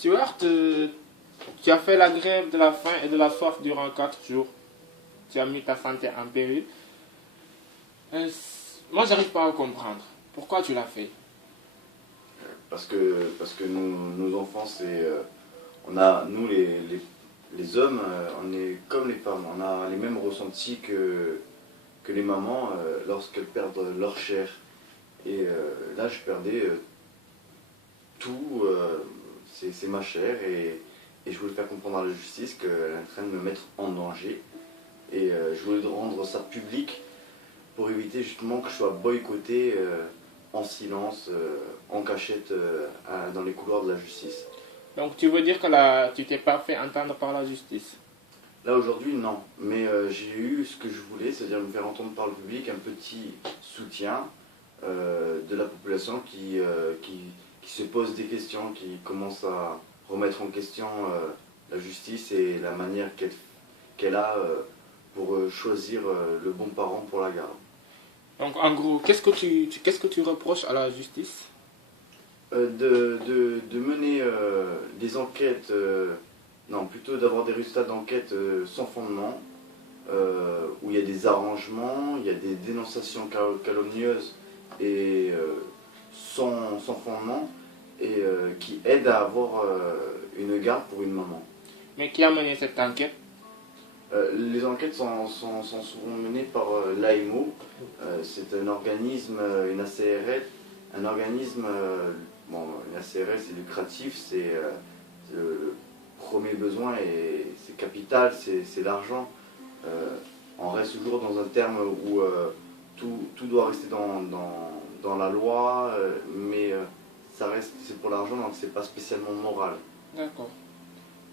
Stuart, tu as fait la grève de la faim et de la soif durant 4 jours. Tu as mis ta santé en péril. Moi, j'arrive pas à comprendre. Pourquoi tu l'as fait? Parce que nos enfants, on a, nous les hommes, on est comme les femmes, on a les mêmes ressentis que les mamans lorsqu'elles perdent leur chair. Et là, je perdais tout, c'est ma chair, et je voulais faire comprendre à la justice qu'elle est en train de me mettre en danger. Et je voulais rendre ça public pour éviter justement que je sois boycotté en silence, en cachette, dans les couloirs de la justice. Donc, tu veux dire que là, tu t'es pas fait entendre par la justice? Là aujourd'hui non, mais j'ai eu ce que je voulais, c'est-à-dire me faire entendre par le public, un petit soutien de la population qui se pose des questions, qui commence à remettre en question la justice et la manière qu'elle a pour choisir le bon parent pour la garde. Donc, en gros, qu'est-ce que tu reproches à la justice? De mener des enquêtes, non, plutôt d'avoir des résultats d'enquête sans fondement, où il y a des arrangements, il y a des dénonciations calomnieuses et sans fondement, et qui aident à avoir une garde pour une maman. Mais qui a mené cette enquête? Les enquêtes sont souvent menées par l'AMO, c'est un organisme, une ACRL, un organisme, bon, une ACRL c'est lucratif, c'est le premier besoin et c'est capital, c'est l'argent. On reste toujours dans un terme où tout doit rester dans la loi, mais ça reste, c'est pour l'argent, donc c'est pas spécialement moral. D'accord.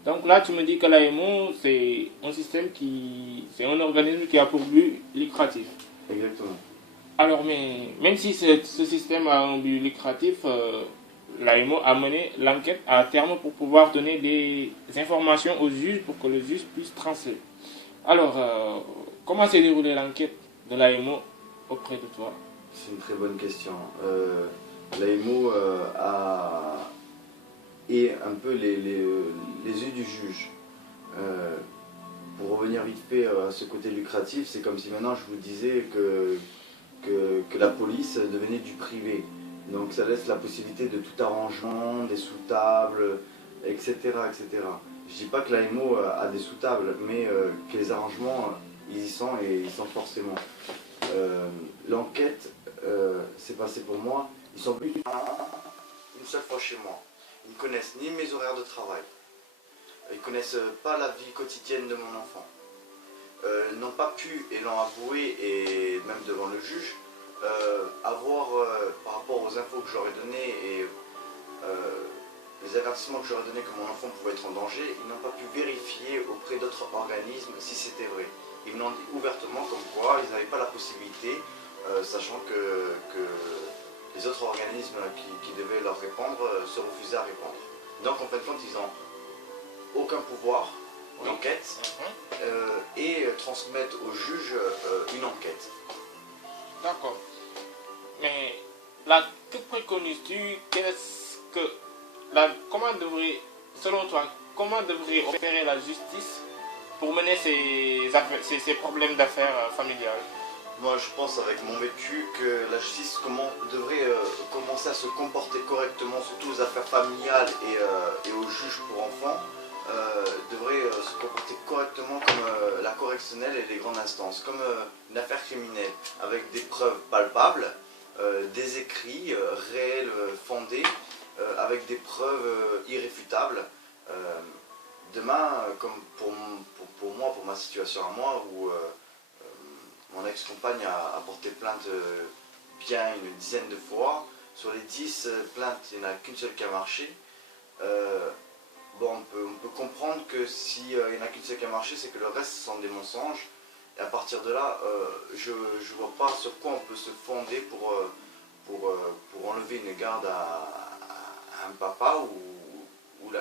Donc là, tu me dis que l'AMO, c'est un système c'est un organisme qui a pour but lucratif. Exactement. Alors, mais même si ce système a un but lucratif, l'AMO a mené l'enquête à terme pour pouvoir donner des informations au juge pour que le juge puisse trancher. Alors, comment s'est déroulée l'enquête de l'AMO auprès de toi? C'est une très bonne question. L'AMO est un peu les yeux du juge. Pour revenir vite fait à ce côté lucratif, c'est comme si maintenant je vous disais que la police devenait du privé. Donc ça laisse la possibilité de tout arrangement, des sous-tables, etc., etc. Je dis pas que l'AMO a des sous-tables, mais que les arrangements, ils y sont et ils sont forcément. L'enquête s'est passée pour moi. Ils sont venus une seule fois chez moi. Ils ne connaissent ni mes horaires de travail. Ils ne connaissent pas la vie quotidienne de mon enfant. N'ont pas pu, et l'ont avoué, et même devant le juge, avoir, par rapport aux infos que j'aurais données et les avertissements que j'aurais donnés que mon enfant pouvait être en danger, ils n'ont pas pu vérifier auprès d'autres organismes si c'était vrai. Ils me l'ont dit ouvertement comme quoi ils n'avaient pas la possibilité, sachant que les autres organismes qui devaient leur répondre se refusaient à répondre. Donc en fin de compte, ils n'ont aucun pouvoir d'enquête et transmettent au juge une enquête. D'accord. Mais là, que préconises-tu? Selon toi, comment devrait opérer la justice pour mener ces problèmes d'affaires familiales? Moi, je pense, avec mon vécu, que la justice devrait commencer à se comporter correctement, surtout aux affaires familiales et aux juges pour enfants, devrait se comporter correctement comme la correctionnelle et les grandes instances, comme une affaire criminelle, avec des preuves palpables, des écrits réels, fondés, avec des preuves irréfutables. Demain, comme pour moi, pour ma situation à moi, où mon ex-compagne a porté plainte bien une dizaine de fois. Sur les 10 plaintes, il n'y en a qu'une seule qui a marché. Bon, on peut comprendre que s'il n'y en a qu'une seule qui a marché, c'est que le reste sont des mensonges. Et à partir de là, je ne vois pas sur quoi on peut se fonder pour enlever une garde à un papa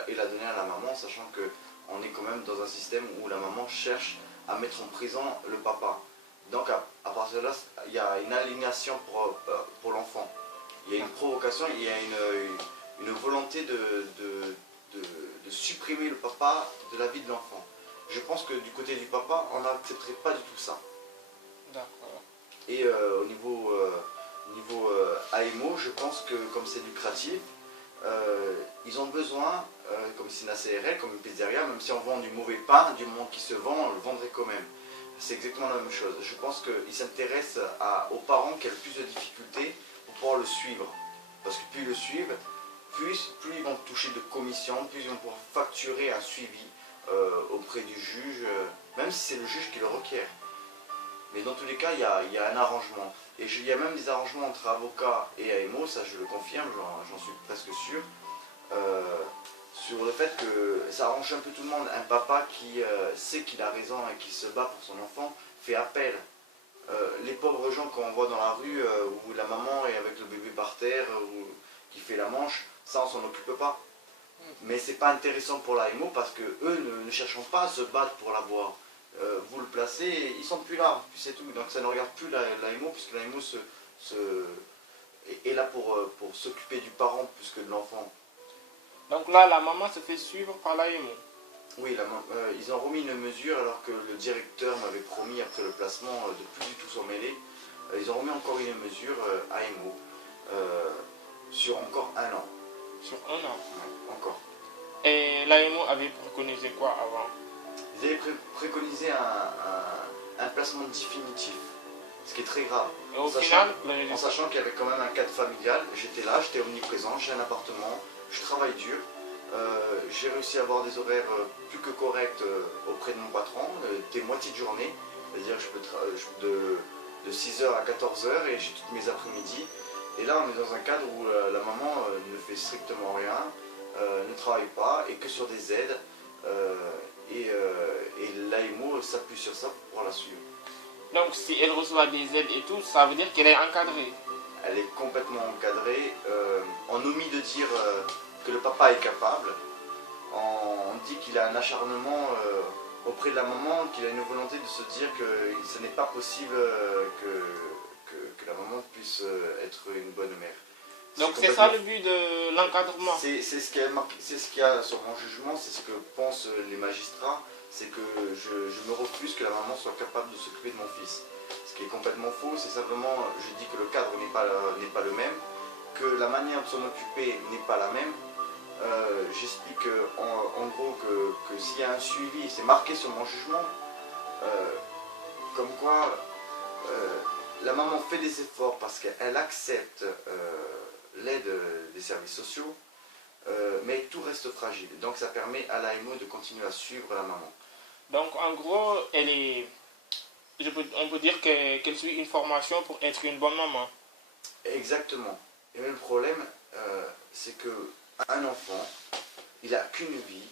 et la donner à la maman, sachant qu'on est quand même dans un système où la maman cherche à mettre en prison le papa. Donc à partir de là, il y a une aliénation pour l'enfant. Il y a une provocation, il y a une volonté de supprimer le papa de la vie de l'enfant. Je pense que du côté du papa, on n'accepterait pas du tout ça. D'accord. Et au niveau AMO, je pense que comme c'est lucratif, ils ont besoin, comme c'est une ACRL, comme une pizzeria, même si on vend du mauvais pain, du moment qui se vend, on le vendrait quand même. C'est exactement la même chose. Je pense qu'ils s'intéressent aux parents qui ont le plus de difficultés pour pouvoir le suivre. Parce que plus ils le suivent, plus ils vont toucher de commissions, plus ils vont pouvoir facturer un suivi auprès du juge, même si c'est le juge qui le requiert. Mais dans tous les cas, il y a un arrangement. Et il y a même des arrangements entre avocats et AMO, ça je le confirme, j'en suis presque sûr, sur le fait que ça arrange un peu tout le monde. Un papa qui sait qu'il a raison et qui se bat pour son enfant fait appel. Les pauvres gens qu'on voit dans la rue, où la maman est avec le bébé par terre, ou qui fait la manche, ça on s'en occupe pas. Mais c'est pas intéressant pour l'AMO parce que eux ne cherchent pas à se battre pour l'avoir. Vous le placez, ils sont plus là, puis c'est tout. Donc ça ne regarde plus l'AMO, puisque l'AMO est là pour s'occuper du parent plus que de l'enfant. Donc là, la maman se fait suivre par l'AMO. Oui, ils ont remis une mesure alors que le directeur m'avait promis après le placement de plus du tout s'en mêler. Ils ont remis encore une mesure AMO sur encore 1 an. Sur 1 an. Ouais, encore. Et l'AMO avait préconisé quoi avant? Ils avaient préconisé un placement définitif, ce qui est très grave. Et au final, En sachant qu'il y avait quand même un cadre familial, j'étais là, j'étais omniprésent, j'ai un appartement, je travaille dur, j'ai réussi à avoir des horaires plus que corrects auprès de mon patron, des moitiés de journée, c'est-à-dire je peux de 6h à 14h et j'ai toutes mes après-midi. Et là on est dans un cadre où la maman ne fait strictement rien, ne travaille pas et que sur des aides. Et l'AMO s'appuie sur ça pour pouvoir la suivre. Donc si elle reçoit des aides et tout, ça veut dire qu'elle est encadrée. Elle est complètement encadrée. On omet de dire que le papa est capable. On dit qu'il a un acharnement auprès de la maman, qu'il a une volonté de se dire que ce n'est pas possible que la maman puisse être une bonne mère. Donc c'est ça le but de l'encadrement. C'est ce qu'il y a sur mon jugement, c'est ce que pensent les magistrats, c'est que je me refuse que la maman soit capable de s'occuper de mon fils. Ce qui est complètement faux, c'est simplement, je dis que le cadre n'est pas le même, que la manière de s'en occuper n'est pas la même. J'explique en gros que s'il y a un suivi, c'est marqué sur mon jugement, comme quoi la maman fait des efforts parce qu'elle accepte l'aide des services sociaux, mais tout reste fragile. Donc ça permet à l'AMO de continuer à suivre la maman. Donc en gros, on peut dire qu'elle suit une formation pour être une bonne maman. Exactement. Et même le problème, c'est qu'un enfant, il n'a qu'une vie.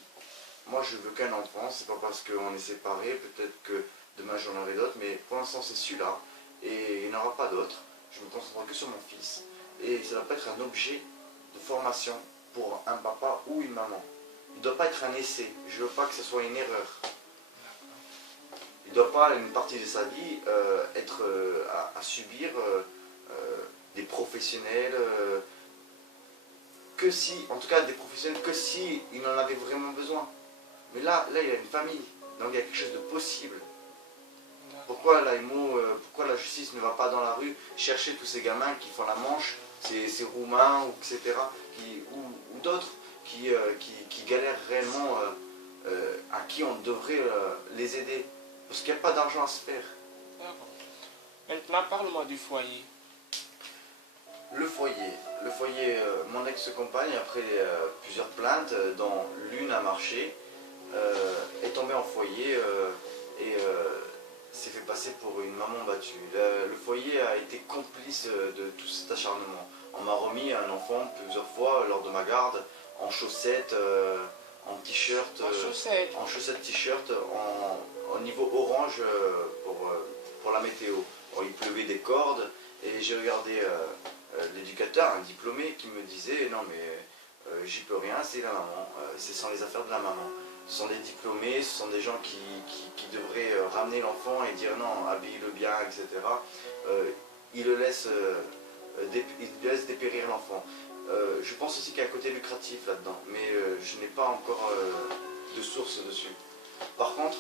Moi je veux qu'un enfant, c'est pas parce qu'on est séparés, peut-être que demain j'en aurai d'autres, mais pour l'instant c'est celui-là, et il n'y en aura pas d'autres. Je me concentrerai que sur mon fils. Et ça ne doit pas être un objet de formation pour un papa ou une maman. Il ne doit pas être un essai. Je ne veux pas que ce soit une erreur. Il ne doit pas, une partie de sa vie, être à subir des professionnels, que si, en tout cas des professionnels, que si il en avait vraiment besoin. Mais là il a une famille, donc il y a quelque chose de possible. Pourquoi pourquoi la justice ne va pas dans la rue chercher tous ces gamins qui font la manche, ces Roumains, etc., ou d'autres qui galèrent réellement, à qui on devrait les aider. Parce qu'il n'y a pas d'argent à se faire. D'accord. Maintenant, parle-moi du foyer. Le foyer, mon ex-compagne, après plusieurs plaintes, dont l'une a marché, est tombée en foyer et s'est fait passer pour une maman battue. Le foyer a été complice de tout cet acharnement. On m'a remis un enfant plusieurs fois lors de ma garde, en chaussettes, en t-shirt, en chaussettes t-shirt, en niveau orange pour la météo. Bon, il pleuvait des cordes et j'ai regardé l'éducateur, un diplômé, qui me disait non mais j'y peux rien, c'est la maman, ce sont les affaires de la maman. Ce sont des diplômés, ce sont des gens qui devraient ramener l'enfant et dire non, habille-le bien, etc. Ils le laissent dépérir l'enfant. Je pense aussi qu'il y a un côté lucratif là-dedans, mais je n'ai pas encore de source dessus. Par contre,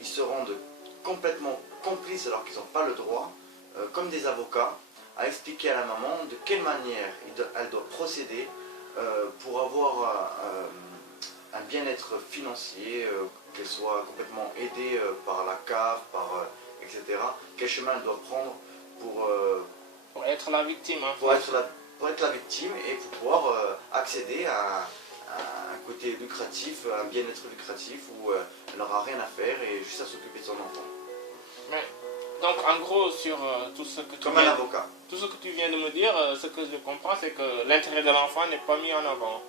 ils se rendent complètement complices alors qu'ils n'ont pas le droit, comme des avocats, à expliquer à la maman de quelle manière elle doit procéder pour avoir un bien-être financier, qu'elle soit complètement aidée par la CAF, etc. Quel chemin elle doit prendre Pour être la victime, en pour fait. être la victime et pour pouvoir accéder à un côté lucratif, un bien-être lucratif où elle n'aura rien à faire et juste à s'occuper de son enfant. Mais, donc, en gros, sur tout ce que tu Comme un viens, avocat. tout ce que tu viens de me dire, ce que je comprends, c'est que l'intérêt de l'enfant n'est pas mis en avant.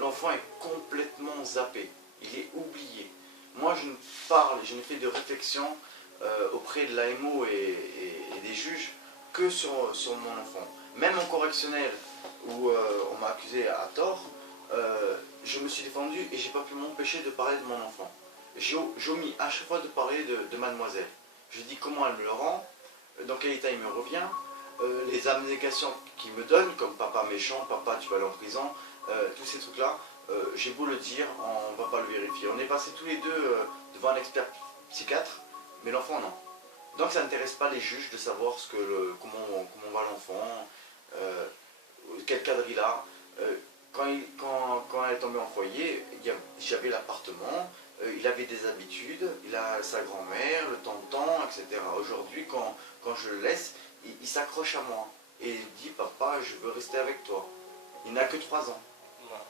L'enfant est complètement zappé, il est oublié. Moi je ne parle, je ne fais de réflexion auprès de l'AMO et des juges que sur mon enfant. Même en correctionnel où on m'a accusé à tort, je me suis défendu et j'ai pas pu m'empêcher de parler de mon enfant. J'ai omis à chaque fois de parler de mademoiselle. Je dis comment elle me le rend, dans quel état il me revient, les abnégations qu'il me donne, comme papa méchant, papa tu vas aller en prison, tous ces trucs-là, j'ai beau le dire, on ne va pas le vérifier. On est passés tous les deux devant un expert psychiatre, mais l'enfant non. Donc ça n'intéresse pas les juges de savoir comment va l'enfant, quel cadre il a. Quand elle est tombée en foyer, j'avais l'appartement, il avait des habitudes, il a sa grand-mère, le tonton, etc. Aujourd'hui, quand je le laisse, il s'accroche à moi et il dit papa, je veux rester avec toi. Il n'a que 3 ans. Voilà.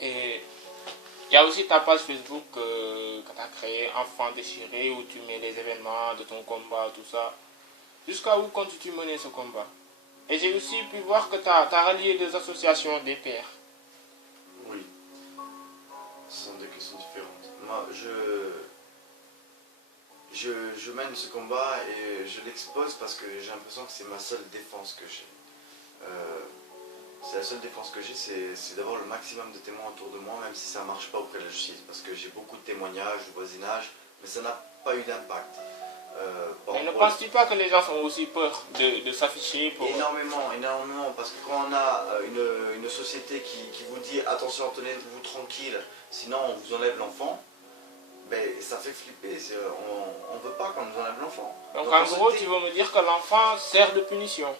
Et il y a aussi ta page Facebook que tu as créée, Enfant déchiré, où tu mets les événements de ton combat, tout ça. Jusqu'à où comptes-tu mener ce combat? Et j'ai aussi pu voir que tu as rallié des associations des pères. Oui, ce sont des questions différentes. Moi, je mène ce combat et je l'expose parce que j'ai l'impression que c'est ma seule défense que j'ai. C'est la seule défense que j'ai, c'est d'avoir le maximum de témoins autour de moi, même si ça ne marche pas auprès de la justice, parce que j'ai beaucoup de témoignages, de voisinage, mais ça n'a pas eu d'impact. Mais ne penses-tu pas que les gens ont aussi peur de s'afficher pour... Énormément, énormément, parce que quand on a une société qui vous dit attention, tenez-vous tranquille, sinon on vous enlève l'enfant, ben, ça fait flipper, on ne veut pas qu'on nous enlève l'enfant. Donc en gros, tu veux me dire que l'enfant sert de punition.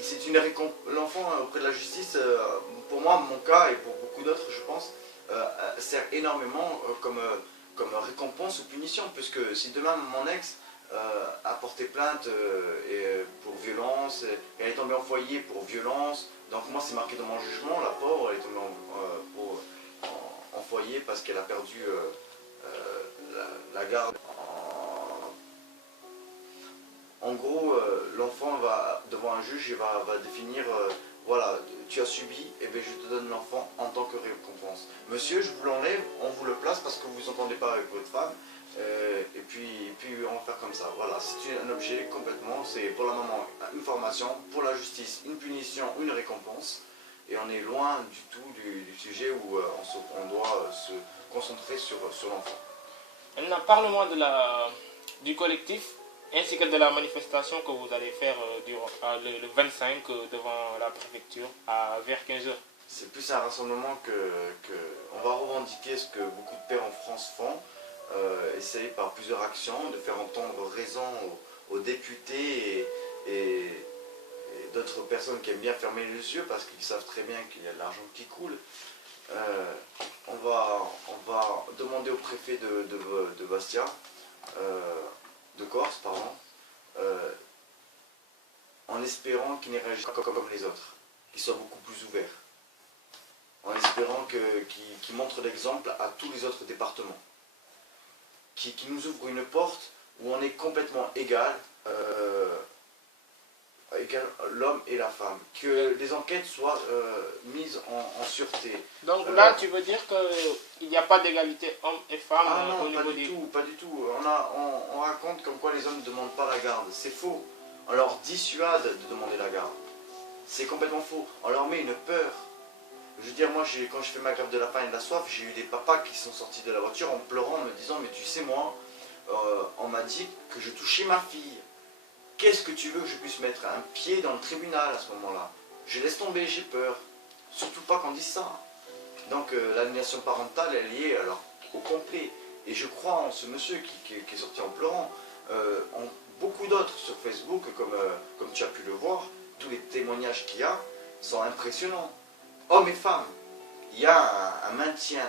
C'est une l'enfant auprès de la justice, pour moi, mon cas et pour beaucoup d'autres, je pense, sert énormément comme récompense ou punition, puisque si demain mon ex a porté plainte pour violence, et elle est tombée en foyer pour violence, donc moi c'est marqué dans mon jugement, la pauvre, elle est tombée en foyer parce qu'elle a perdu la garde. En gros, l'enfant va devant un juge et va définir, voilà, tu as subi, et bien je te donne l'enfant en tant que récompense. Monsieur, je vous l'enlève, on vous le place parce que vous n'entendez pas avec votre femme, et puis on va faire comme ça. Voilà, c'est un objet complètement, c'est pour la maman une formation, pour la justice une punition, une récompense, et on est loin du tout du sujet où on doit se concentrer sur l'enfant. Maintenant, parle-moi du collectif ainsi que de la manifestation que vous allez faire le 25 devant la préfecture vers 15h. C'est plus un rassemblement on va revendiquer ce que beaucoup de pères en France font, essayer par plusieurs actions de faire entendre raison aux députés et d'autres personnes qui aiment bien fermer les yeux parce qu'ils savent très bien qu'il y a de l'argent qui coule. On va demander au préfet de Bastia, de Corse, pardon, en espérant qu'il ne réagisse pas comme les autres, qu'il soit beaucoup plus ouvert, en espérant qu'il montre l'exemple à tous les autres départements, qui nous ouvre une porte où on est complètement égal, l'homme et la femme, que les enquêtes soient mises en sûreté. Donc là, tu veux dire qu'il n'y a pas d'égalité homme et femme non, au niveau des... pas du tout. On raconte comme quoi les hommes ne demandent pas la garde. C'est faux. On leur dissuade de demander la garde. C'est complètement faux. On leur met une peur. Je veux dire, moi, quand je fais ma grève de la faim et de la soif, j'ai eu des papas qui sont sortis de la voiture en pleurant, en me disant, mais tu sais, moi, on m'a dit que je touchais ma fille. Qu'est-ce que tu veux que je puisse mettre un pied dans le tribunal à ce moment-là? Je laisse tomber, j'ai peur. Surtout pas qu'on dise ça. Donc l'aliénation parentale est liée alors, au complet. Et je crois en ce monsieur qui est sorti en pleurant, en beaucoup d'autres sur Facebook, comme tu as pu le voir, tous les témoignages qu'il y a sont impressionnants. Hommes et femmes, il y a un maintien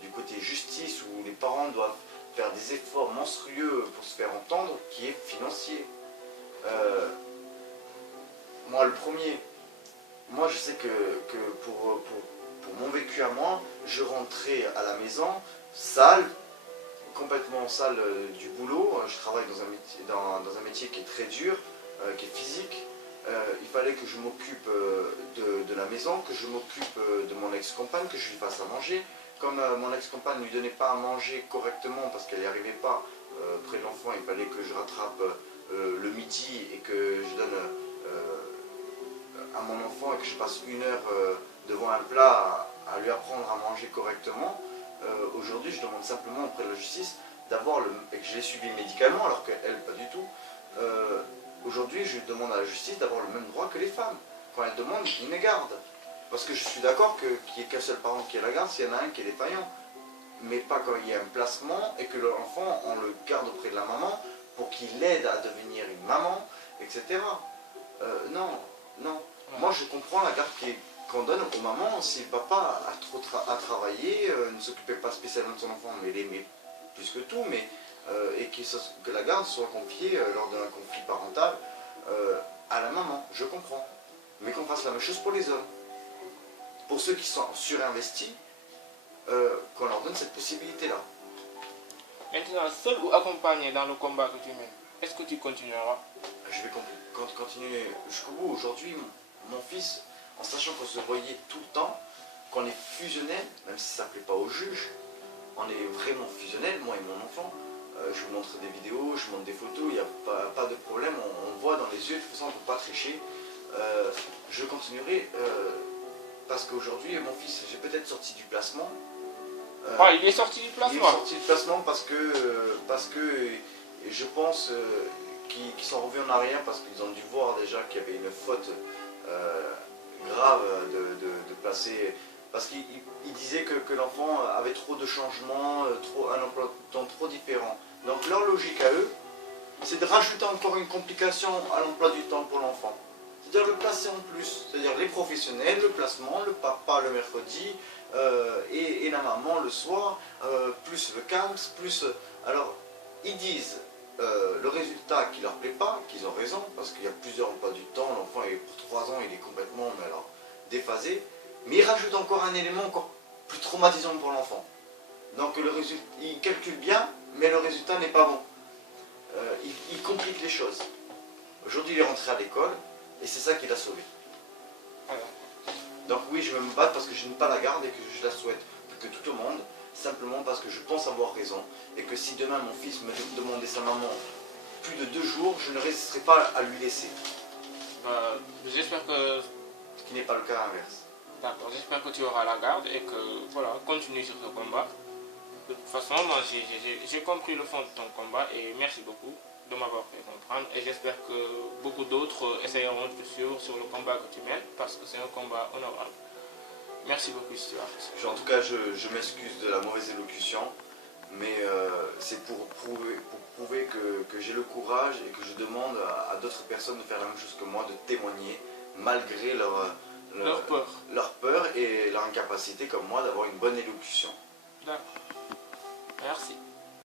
du côté justice où les parents doivent faire des efforts monstrueux pour se faire entendre, qui est financier. Moi le premier, moi je sais que pour mon vécu à moi, je rentrais à la maison, sale, complètement sale du boulot. Je travaille dans un métier qui est très dur, qui est physique. Il fallait que je m'occupe de la maison, que je m'occupe de mon ex-compagne, que je lui fasse à manger. Comme mon ex-compagne ne lui donnait pas à manger correctement parce qu'elle n'y arrivait pas près de l'enfant, il fallait que je rattrape le midi et que je donne à mon enfant et que je passe 1 heure devant un plat à lui apprendre à manger correctement. Aujourd'hui, je demande simplement auprès de la justice d'avoir et que je l'ai suivi médicalement alors qu'elle pas du tout. Aujourd'hui, je demande à la justice d'avoir le même droit que les femmes. Quand elles demandent, ils me gardent. Parce que je suis d'accord qu'il n'y ait qu'un seul parent qui ait la garde s'il y en a un qui est défaillant. Mais pas quand il y a un placement et que l'enfant, on le garde auprès de la maman pour qu'il l'aide à devenir une maman, etc. Non, non. Moi, je comprends la garde qu'on donne aux mamans si le papa a trop travaillé, ne s'occupait pas spécialement de son enfant, mais l'aimait plus que tout, et que la garde soit confiée lors d'un conflit parental à la maman, je comprends. Mais qu'on fasse la même chose pour les hommes. Pour ceux qui sont surinvestis, qu'on leur donne cette possibilité-là. Maintenant, seul ou accompagné dans le combat que tu mènes, est-ce que tu continueras? Je vais continuer jusqu'au bout. Aujourd'hui, mon fils, en sachant qu'on se voyait tout le temps, qu'on est fusionnel, même si ça ne plaît pas au juge, on est vraiment fusionnel, moi et mon enfant. Je vous montre des vidéos, je vous montre des photos, il n'y a pas de problème, on voit dans les yeux, de toute façon on ne peut pas tricher. Je continuerai parce qu'aujourd'hui, mon fils, j'ai peut-être sorti du placement. Il est sorti du placement. Il est sorti du placement parce que je pense qu'ils sont revenus en arrière parce qu'ils ont dû voir déjà qu'il y avait une faute grave de placer. Parce qu'il disait que l'enfant avait trop de changements, un emploi de temps trop différent. Donc leur logique à eux, c'est de rajouter encore une complication à l'emploi du temps pour l'enfant. C'est-à-dire le placer en plus. C'est-à-dire les professionnels, le placement, le papa le mercredi et la maman le soir, plus le CAMS, plus... Alors, ils disent le résultat qui leur plaît pas, qu'ils ont raison, parce qu'il y a plusieurs emplois du temps, l'enfant pour 3 ans, il est complètement déphasé, mais ils rajoutent encore un élément encore plus traumatisant pour l'enfant. Donc ils calculent bien, mais le résultat n'est pas bon. Ils compliquent les choses. Aujourd'hui, il est rentré à l'école, et c'est ça qui l'a sauvé. Donc oui, je vais me battre parce que je n'aime pas la garde et que je la souhaite que tout au monde, simplement parce que je pense avoir raison, et que si demain mon fils me demandait sa maman plus de 2 jours, je ne résisterai pas à lui laisser. J'espère que... Ce qui n'est pas le cas inverse. D'accord, j'espère que tu auras la garde et que, voilà, continue sur ce combat. De toute façon, moi j'ai compris le fond de ton combat et merci beaucoup de m'avoir fait comprendre. Et j'espère que beaucoup d'autres essayeront de te suivre sur le combat que tu mènes parce que c'est un combat honorable. Merci beaucoup, Stuart. En tout cas, je m'excuse de la mauvaise élocution, mais c'est pour prouver que j'ai le courage et que je demande à d'autres personnes de faire la même chose que moi, de témoigner malgré leur peur et leur incapacité, comme moi, d'avoir une bonne élocution. D'accord.